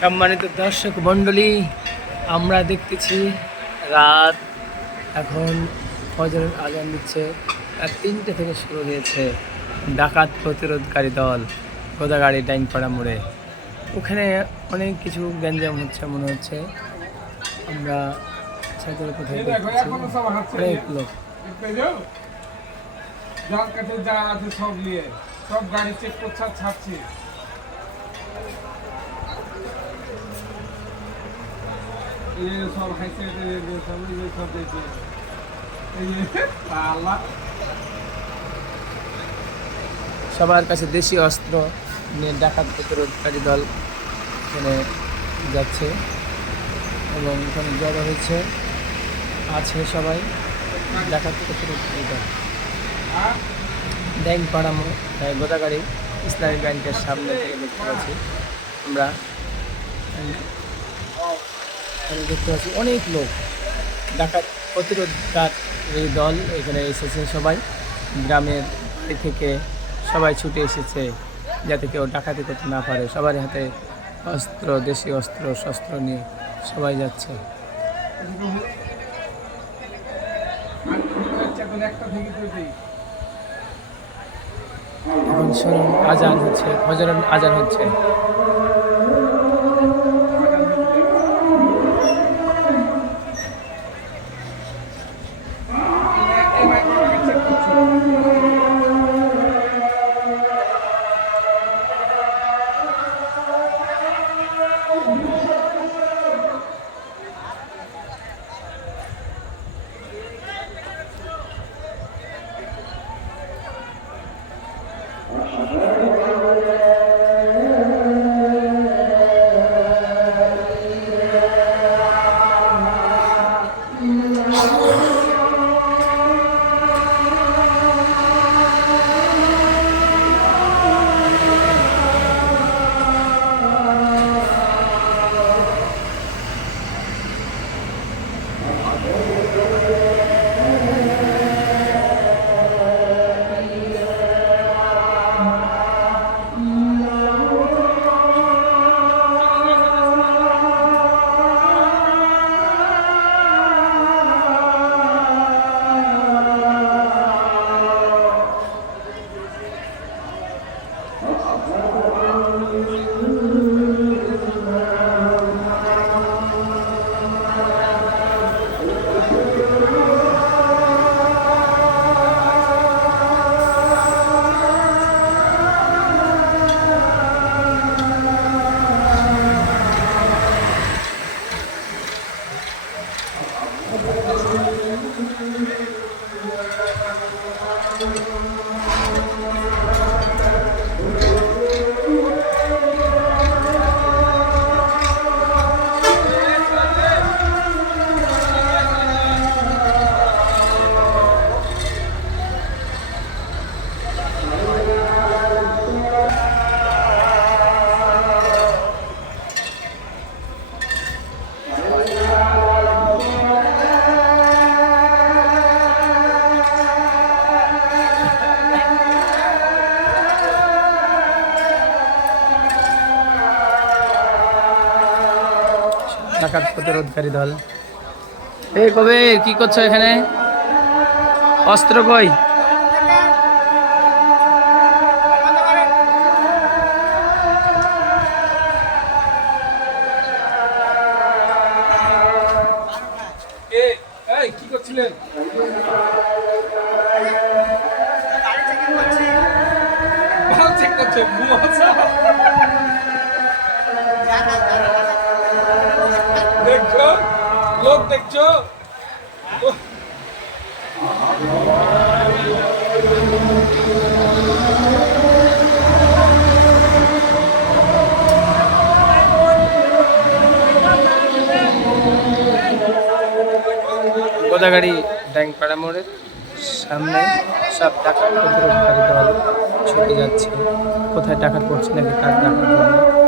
সম্মানিত দর্শক মণ্ডলী, আমরা দেখতেছি রাত এখন ফজরের আজান দিচ্ছে। রাত 3টে থেকে শুরু হয়েছে ডাকাত প্রতিরোধকারী দল গোদাগাড়ি ডাইনপাড়া মোড়ে। ওখানে অনেক কিছু গ্যাঞ্জাম হচ্ছে মনে হচ্ছে। আমরা ছাদের কোথায় অনেক লোক যা আছে সব নিয়ে সব গাড়ি চেক করছে ছাড়ছে। সব হাইছে সব দেখছে সবার কাছে দেশি অস্ত্র নিয়ে ডাকাত প্রতিরোধকারী দল এখানে যাচ্ছে এবং এখানে জড়ো হয়েছে আছে সবাই ডাকাত প্রতিরোধকারী দল। ডাইনপাড়া গোদাগাড়ি ইসলামী ব্যাংকের সামনে থেকে দেখতে পাচ্ছি আমরা। দেখতে পাচ্ছি অনেক লোক ডাকাত প্রতিরোধকারী দল এখানে এসেছে। সবাই গ্রামের বাড়ি থেকে সবাই ছুটে এসেছে যাতে কেউ ডাকাতি করতে না পারে। সবার হাতে অস্ত্র, দেশি অস্ত্র শস্ত্র নিয়ে সবাই যাচ্ছে। এখন শুনুন আজান হচ্ছে, ফজরের আজান হচ্ছে। ডাকাত প্রতিরোধকারী দল। এই কবে কি করছো এখানে? অস্ত্র কই? কি করছিলেন? চেক করছে দেখছো লোক দেখছো। গোদাগাড়ি ড্যাংপাড়া মোড়ের সামনে সব ডাকাত প্রতিরোধকারী দল ছুটে যাচ্ছে কোথায় ডাকাত পড়ছে নাকি তার দেখার জন্য।